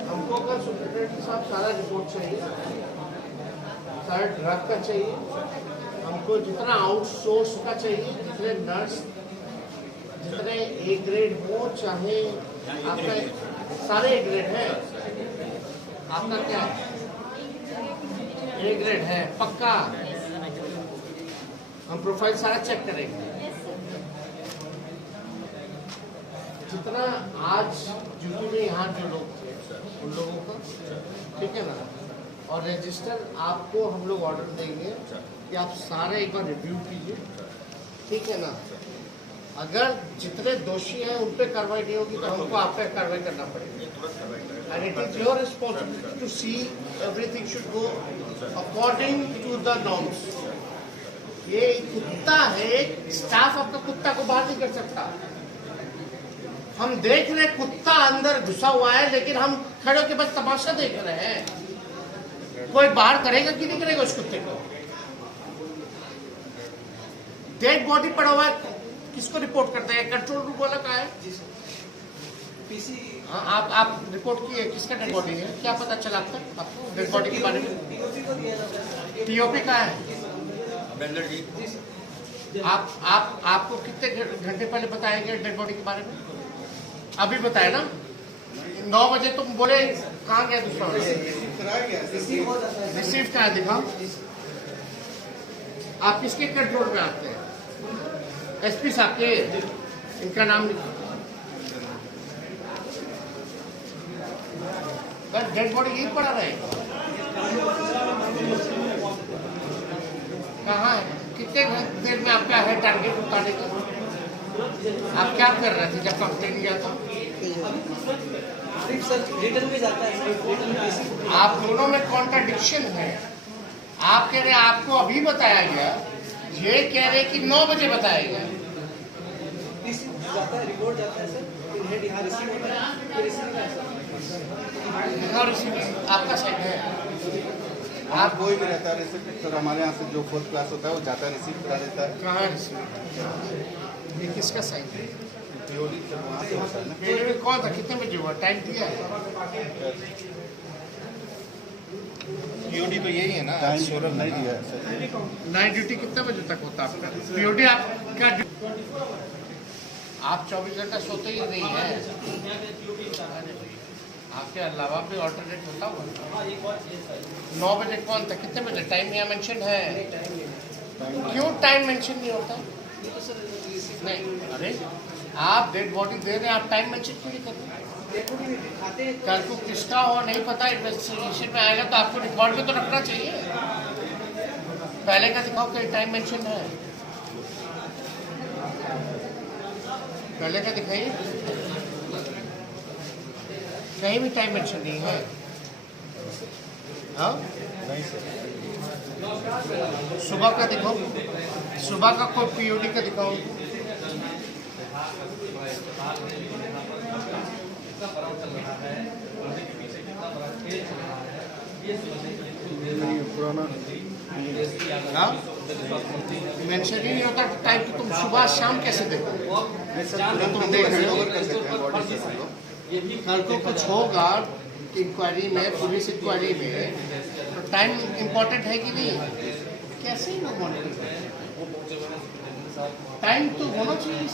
हमको अगर सुप्रीटेंडेंट साहब सारा रिपोर्ट चाहिए सारा ड्रग का चाहिए हमको जितना आउटसोर्स का चाहिए जितने नर्स जितने ए ग्रेड हो चाहे आपका सारे ए ग्रेड है आपका क्या है ए ग्रेड है पक्का हम प्रोफाइल सारा चेक करेंगे। जितना आज ड्यूटी में यहाँ जो लोग थे उन लोगों का, ठीक है ना, और रजिस्टर आपको हम लोग ऑर्डर देंगे कि आप सारे एक बार रिव्यू कीजिए, ठीक है ना। अगर जितने दोषी हैं उन पे कार्रवाई नहीं होगी तो हमको आप पे कार्रवाई करना पड़ेगा। And it is your responsibility to see everything should go according to the norms. ये कुत्ता है, स्टाफ आपका कुत्ता को बाहर नहीं कर सकता। हम देख रहे कुत्ता अंदर घुसा हुआ है, लेकिन हम खड़े होकर बस तमाशा देख रहे हैं। कोई बाहर करेगा कि नहीं करेगा उस कुत्ते को? डेड बॉडी पड़ा हुआ है, किसको रिपोर्ट करते हैं? कंट्रोल रूम वाला का है पीसी। आप रिपोर्ट किए, किसका डेड बॉडी है? क्या पता चला आपको डेड बॉडी के बारे में? टीओपी का है। आपको कितने घंटे पहले बताया गया डेड बॉडी के बारे में? अभी बताया ना, 9 बजे तुम बोले कहाँ गया दूसरा? रिसीव कहाँ दिखाओ। आप किसके कंट्रोल में आते हैं? एसपी साहब के, इनका नाम लिखो। बस डेड बॉडी यही पड़ा रहेगा। कहाँ है? कितने देर में आपका है टारगेट उतारने का? आप क्या कर रहे थे जब कंप्लेन किया था? आप दोनों में कॉन्ट्राडिक्शन है। आप कह रहे आपको अभी बताया गया, ये कह रहे कि 9 बजे बताया गया। रिपोर्ट जाता है सर, आपका साइड है। आप कोई भी रहता है रिसिप्ट सर, हमारे यहाँ से जो 4th क्लास होता है वो जाता है, रिसीव करा देता है। कहाँ रिसीव? ये किसका साइन है? पीओडी सर वहाँ से होता है ना। पीओडी में कौन था? कितने बजे हुआ? टाइम दिया है? पीओडी तो यही है ना, टाइम नहीं दिया है सर। नाइट ड्यूटी कितने बजे तक होता है आपका? पीओडी आपका आप 24 घंटा सोते ही नहीं है। आपके अलावा भी ऑल्टरनेट होता हुआ। 9 बजे कौन था? कितने बजे? टाइम यहाँ मेंशन है। क्यों टाइम मेंशन नहीं होता? नहीं, अरे आप डेड बॉडी दे रहे हैं, आप टाइम मेंशन क्यों नहीं करते? कल को किसका हो नहीं पता, इन्वेस्टिगेशन में आएगा तो आपको रिकॉर्ड में तो रखना चाहिए। पहले का दिखाओ कि टाइम मेंशन है। पहले का दिखाइए, कहीं भी टाइम मेंशन नहीं है। हाँ नहीं सर। सुबह का दिखाओ, सुबह का कोई पीओडी का दिखाओ। मेंशन ही नहीं होता टाइम की, तुम सुबह शाम कैसे देखो? तुम देख रहे हो कल को कुछ होगा इंक्वायरी में, पुलिस इंक्वायरी में, तो टाइम इम्पोर्टेंट है कि नहीं? कैसे ही लोग मॉनिटर करते हैं? टाइम तो होना चाहिए।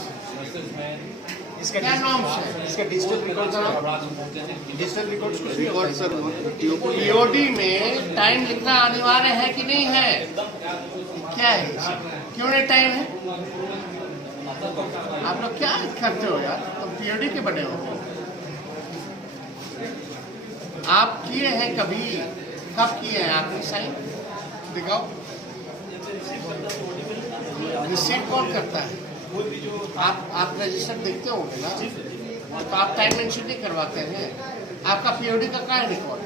इसका क्या नॉर्म्स है? इसका डिजिटल रिकॉर्ड सर पीओडी में टाइम लिखना अनिवार्य है कि नहीं है? क्या है? क्यों नहीं टाइम है? आप लोग क्या करते हो यार? तुम पीओडी के बने हो। आप किए हैं कभी? कब किए हैं आपने साइन? दिखाओ। रिसीव कौन करता है? आप रजिस्टर देखते होंगे ना, तो आप टाइम मेंशन नहीं करवाते हैं। आपका पीओडी का क्या रिकॉर्ड?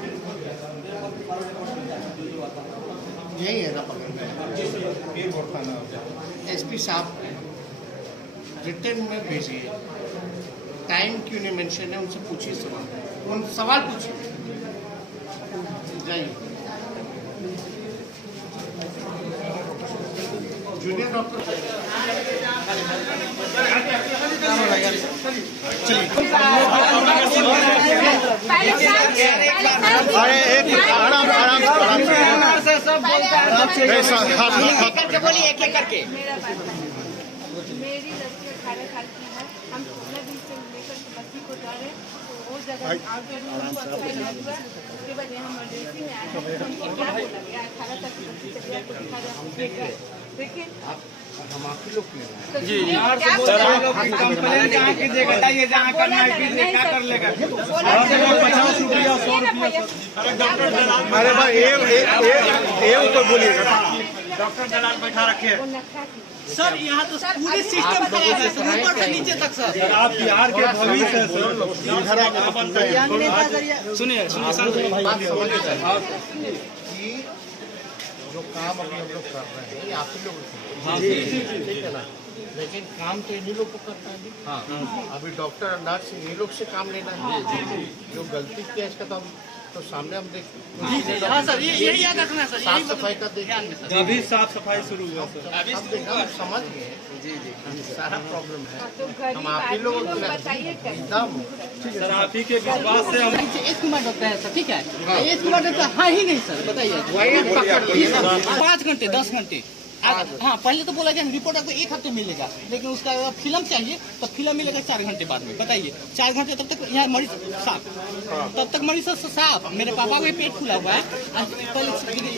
यही है ना पकड़ में। एसपी साहब रिटर्न में भेजिए, टाइम क्यों नहीं मेंशन है उनसे पूछिए सवाल, उन सवाल पूछिए। जाइए जूनियर डॉक्टर बोलिए एक एक करके। मेरी लड़की 18 साल की है, हम 16 दिन से लेकर 80 को जा रहे हैं। वो जगह उसके बाद हम इमरजेंसी में आए हैं। हमको क्या बोला गया? 18 साल की बच्ची चलिए आपको दिखा रहे हैं। देखिए हम आप ही लोग के लिए तो जी ये यार क्या तो बोल रहे हैं? कंप्लेन जहाँ कीजिएगा बताइए, जहाँ करना है कीजिए, क्या कर लेगा। ₹50 अरे भाई ये ऊपर बोलिएगा। डॉक्टर दलाल बैठा रखे हैं सर, यहाँ तो पूरे सिस्टम खराब है, ऊपर से नीचे तक सर। आप बिहार के भविष्य है सर, सुनिए कि जो काम अभी हम लोग कर रहे हैं ये आप ही लोग ठीक है ना, लेकिन काम तो इन्हीं लोग को करना है। हाँ, अभी डॉक्टर नर्स ये लोग से काम लेना है। जो गलती किया इसका तो हम तो सामने हम देख। हाँ सर, यही याद रखना सर, साफ सफाई का देखिए, अभी साफ सफाई शुरू हुआ सर। अब देखा हम समझ गए सारा प्रॉब्लम है। तो गरीब हम आप ही आदमी लोगों को को बताइए कैसे? एकदम सर आप ही के विश्वास से हम 1 कुमार डॉक्टर है सर, ठीक है। 1 कुमार डॉक्टर हाँ ही नहीं सर, बताइए। 5 घंटे 10 घंटे हाँ, पहले तो बोला कि रिपोर्ट आपको 1 हफ्ते मिलेगा, लेकिन उसका अगर फिल्म चाहिए तो फिल्म मिलेगा 4 घंटे बाद में। बताइए 4 घंटे तब तक यहाँ मरीज साफ, तब तक मरीज साफ। मेरे पापा का पेट खुला हुआ है। पहले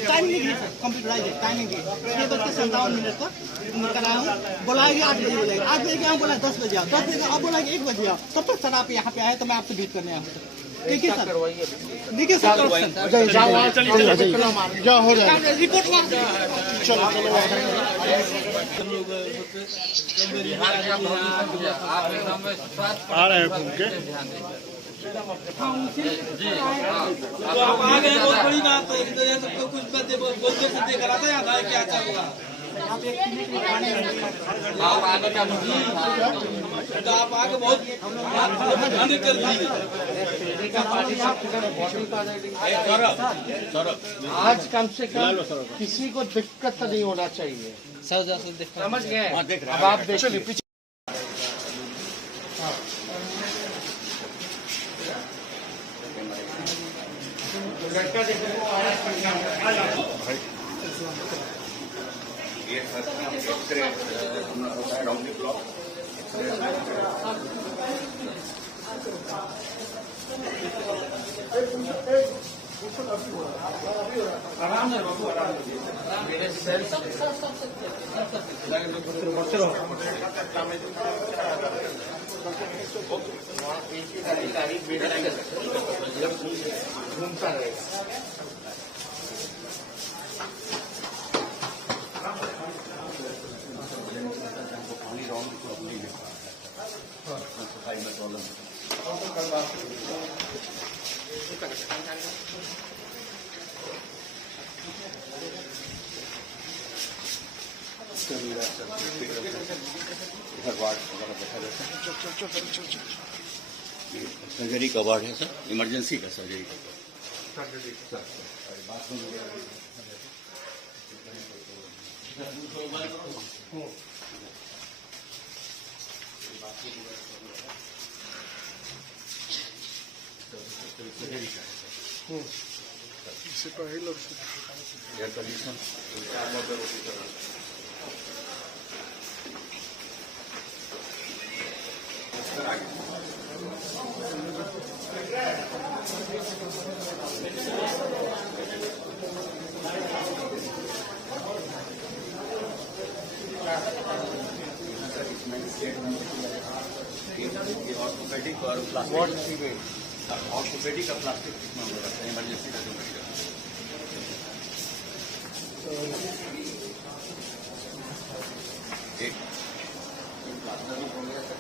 टाइमिंग नहीं सर, कंप्यूटराइज है टाइमिंग 6:57 पर करा हूँ। बोला है 8 बजे बोलेगा, 8 बजे क्या बोला 10 बजे आओ, 10 बजे आप बोला 1 बजे आओ। तब तक सर आप यहाँ पे आए तो मैं आपसे भेंट करने आया हूँ। देखिए सर, देखिए सर, जाओ हो जाए। रिपोर्ट चलो आ रहे हैं घूम के। तो आप आ गए, बहुत बड़ी बात है। तो कुछ बोलते से देख रहा था यहाँ क्या चल रहा है। तो आप आगे बहुत हानि कर दी। आज कम से कम किसी को दिक्कत नहीं होना चाहिए। समझ गए? अब आप देखिए पीछे लड़का देखने को आया ये एक्सरे होता है डाउनली ब्लॉक आराम से मेरे सेल घूमता रहेगा। सफाई में प्रॉब्लम इधर वार्ड वगैरह बैठा रहता है। सर्जरी का वार्ड है सर, इमरजेंसी का सर्जरी का बाथरूम सिपाही लोग एयर कंडीशन ऑर्थोपेडिक और प्लास्टिक ऑर्थोपेडिक का प्लास्टिक कितना होगा इमरजेंसी का जो मेडिकल एक प्लास्टर हो गया सर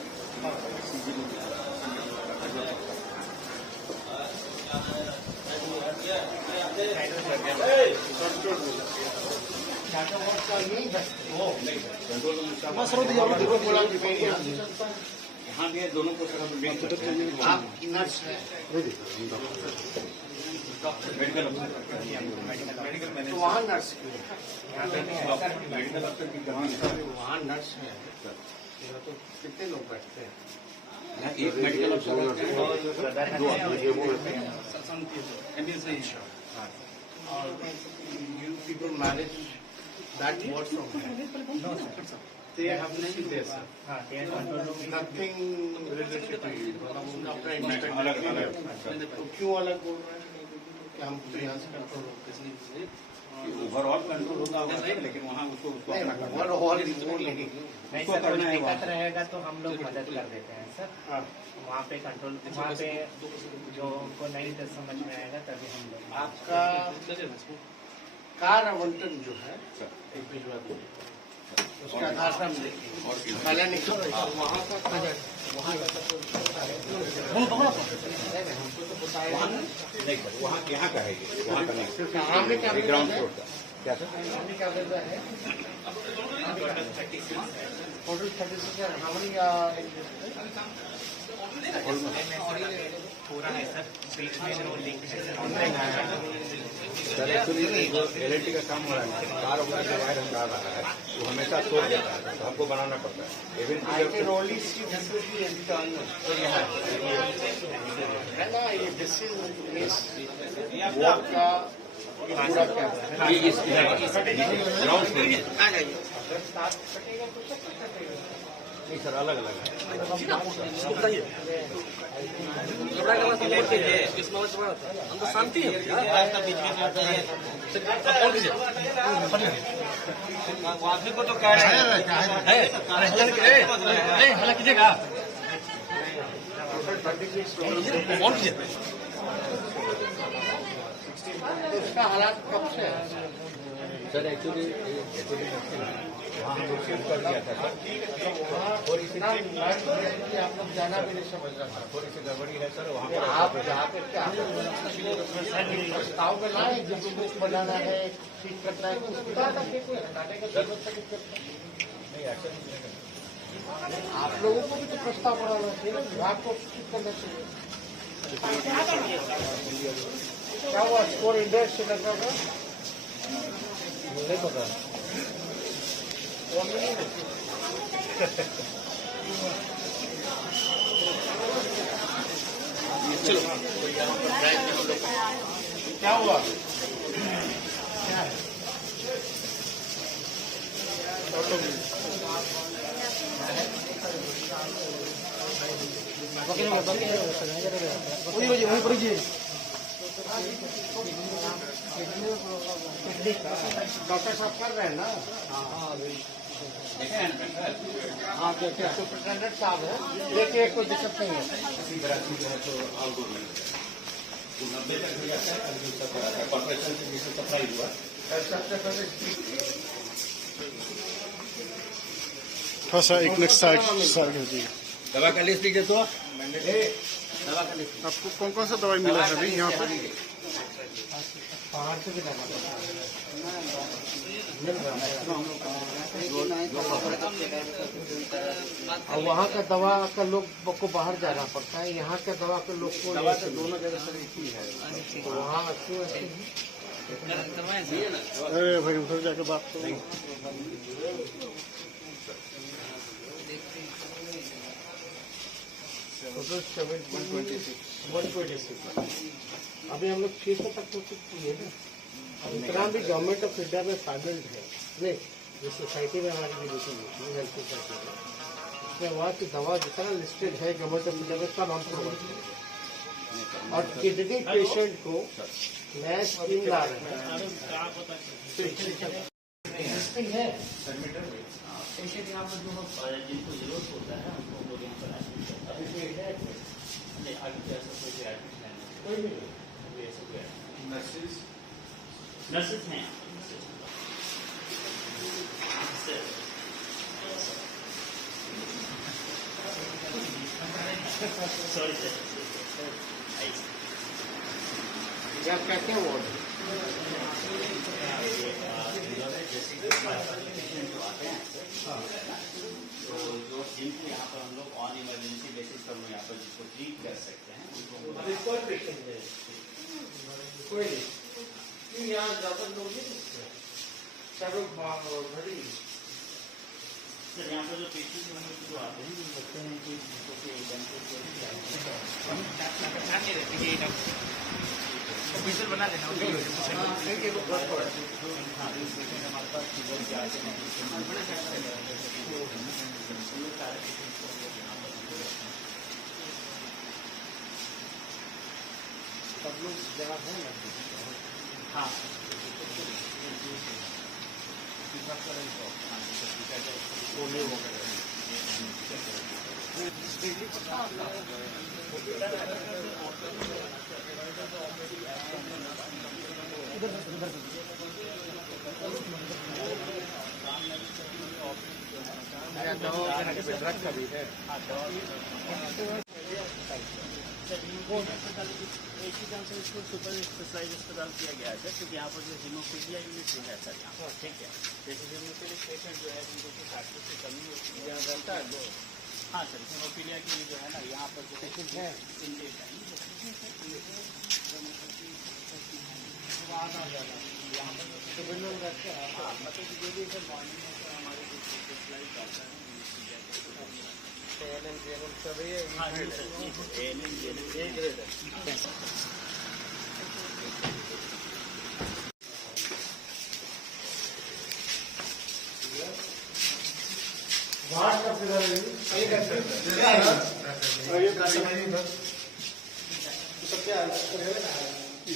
यहाँ भी दोनों को सर नर्स है मेडिकल तो वहाँ नर्स की मेडिकल अफसर की कहाँ है वहाँ नर्स है तो कितने लोग बैठते हैं? एक मेडिकल अफसर और you people manage that ward from here? No, sir. They have nothing there, sir. Nothing related to you. मतलब उनका अपना इंस्ट्रक्टर तो क्यों अलग बोल रहे हैं? कि हम यहाँ से कंट्रोल होते ओवरऑल कंट्रोल होगा लेकिन वहाँ उसको ओवरऑल नहीं सर, कोई दिक्कत रहेगा तो हम लोग मदद कर देते हैं सर। वहाँ पे कंट्रोल, वहाँ पे जो उनको नहीं समझ में आएगा तभी हम लोग। आपका कार आवंटन जो है एक भिजवा दीजिए, उसका आधार हम देखिए पहले निकल वहाँ का वहाँ यहाँ का है वहाँ का नहीं हमने क्या ग्राउंड फ्लोर का क्या सर हमने क्या भेजा है टोटल 36 हमने पूरा है सर, बीच में जो लिंक है सर एक्चुअली एलएनटी का काम हो रहा है, कार वगैरह जो वायर डाल रहा है वो हमेशा तोड़ देता है, तो हमको बनाना पड़ता है। नहीं सर, अलग अलग है। शांति है को तो कह रहे हैं कीजिएगा इसका हालात कब से है सर? एक्चुअली वहाँ हम लोग शिफ्ट कर दिया था सर, और इसी आप लोग जाना भी नहीं समझ रहा था। थोड़ी सी गड़बड़ी है सर वहाँ पर। आप जहाँ पे क्या प्रस्ताव में लाए जिसको बुक बनाना है, ठीक करना है, उसको कोई हटाने का जरूरत नहीं। आप लोगों को भी तो प्रस्ताव बनाना चाहिए ना, विभाग को ठीक करना चाहिए। क्या हुआ स्कोर इंडेक्स से लगा था? नहीं पता। चलो क्या हुआ? क्या है? डॉक्टर साहब कर रहे हैं ना? हाँ देखिए सुपरिटेंडेंट साहब है, देखिए कोई दिक्कत नहीं है। कॉर्पोरेशन से सप्लाई हुआ सबसे पहले थोड़ा सा एक नेक्स्ट साइड हो जाइए। दवा का लिस्ट दीजिए तो। आपको कौन कौन सा दवाई मिला है अभी यहाँ पर? पहाड़ से भी दवा और वहाँ का दवा का लोग को बाहर जाना पड़ता है, यहाँ का दवा के लोग को दवा तो दोनों जगह से एक ही है, तो वहाँ अच्छी अरे भाई उधर जाके बात करो। टोटल 126 अभी हम लोग 600 तक कोशिश की है ना। इतना भी गवर्नमेंट ऑफ इंडिया में फाइनेंस है नहीं, जो सोसाइटी में हमारी भी मीटिंग हेल्थ सोसाइटी में, उसमें वहाँ की दवा जितना लिस्टेड है गवर्नमेंट ऑफ इंडिया में सब हम प्रोवाइड करें। और किडनी पेशेंट को नया स्कीम ला रहे हैं है पेशेंट यहाँ पर जो जिनको जरूरत होता है हमको लोग यहाँ पर नर्सेज हैं सॉरी सर। क्या क्या क्या वार्ड तो जो जिनको यहाँ पर हम लोग ऑन इमरजेंसी बेसिस पर यहाँ पर जिसको ट्रीट कर सकते हैं उनको कोई पेशेंट है कोई नहीं यहाँ ज्यादा लोग सब घड़ी सर यहाँ पर जो पेशेंट जो आते हैं बच्चे हैं कि ऑफिसर बना लेना सब लोग जगह है ना। हाँ ड्रग का भी है। एक ही काम से इसको सुपर स्पेशलाइज अस्पताल किया गया है सर, क्योंकि यहाँ पर जो हीमोफीलिया यूनिट है सर यहाँ, ठीक है। जैसे हीमोफीलिक पेशेंट जो है जिनको कि डॉक्टर से कमी होती है रहता है तो हाँ सर, हीमोफीलिया के लिए जो है ना यहाँ पर जो पेशेंट है यहाँ पर हाँ मतलब जो भी सर मॉर्निंग में सर हमारे जो स्पेशलाइज डॉक्टर हैं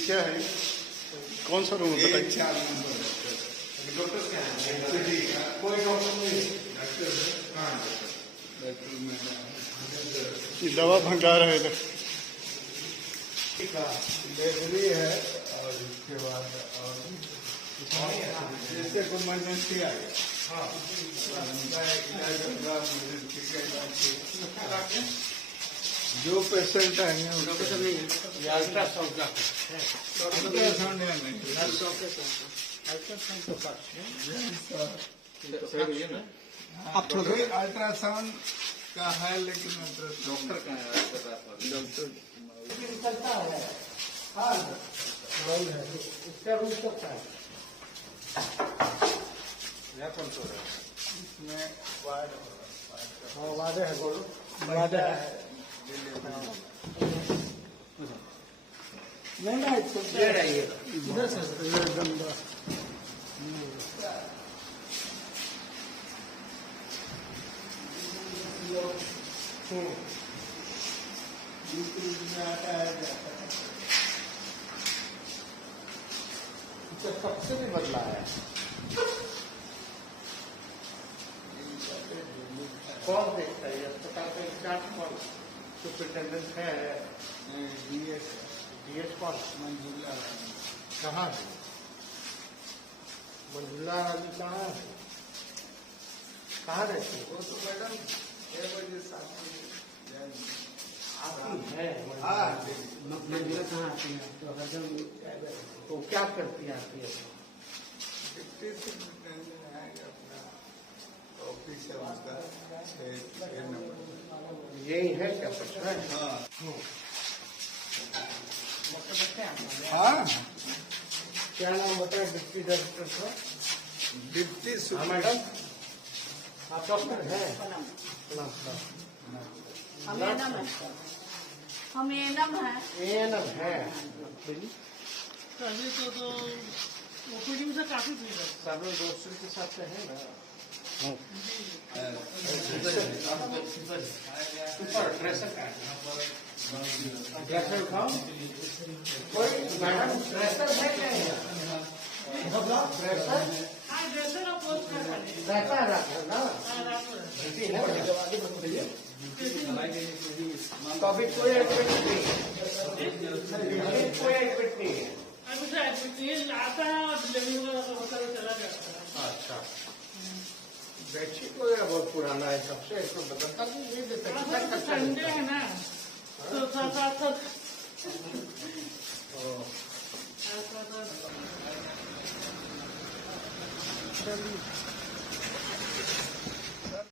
क्या है? कौन सा रूम बताइए? कोई डॉक्टर नहीं। दवा भंडार है इधर। डिलीवरी है और इसके बाद जैसे कोई इमरजेंसी आ गया। हाँ जो पेशेंट आएंगे ये अल्ट्रासाउंड का अल्ट्रासाउंड आप थोड़ा अल्ट्रासाउंड का है, लेकिन डॉक्टर का है। डॉक्टर निकलता है। हाँ इसका रूम सकता है। यहाँ कौन सो रहा है? इसमें वादे है, बोलो वादे है। नहीं ना ये रही है इधर से एकदम सबसे भी बदला है। कौन देखता है अस्पताल का इंचार्ज कौन? सुपरिटेंडेंट है डीएस कौन? मंजूला कहाँ है? मंजूला रानी कहाँ है? कहाँ रहती है? वो तो मैडम 6 बजे 7 बजे आती है। मंजूला कहाँ आती है? तो क्या करती आती है? डिप्टी सुपरिटेंडेंट आएगा अपना ऑफिस है उसका 6 नंबर। यही है क्या प्रश्न? हाँ क्या नाम बताया डिप्टी डायरेक्टर का? डिप्टी मैडम आप डॉक्टर हैं? हम एनम है। हम एनम है। एनम है। अभी तो ओपीडी में से काफी भीड़ है। सब लोग दोस्तों के साथ है ना। ऊपर ड्रेसर का ड्रेसर उठाओ। कोई मैडम ड्रेसर है क्या? ड्रेसर ड्रेसर आप पोस्ट कर रहता है ना। तो अभी कोई एडमिट नहीं है। कोई एडमिट नहीं है। अभी से एडमिट आता है और डिलीवरी वगैरह होता है चला जाता है। अच्छा बेडशीट वगैरह बहुत पुराना है सबसे, इसको बदलता भी नहीं देता। संडे है ना तो साथ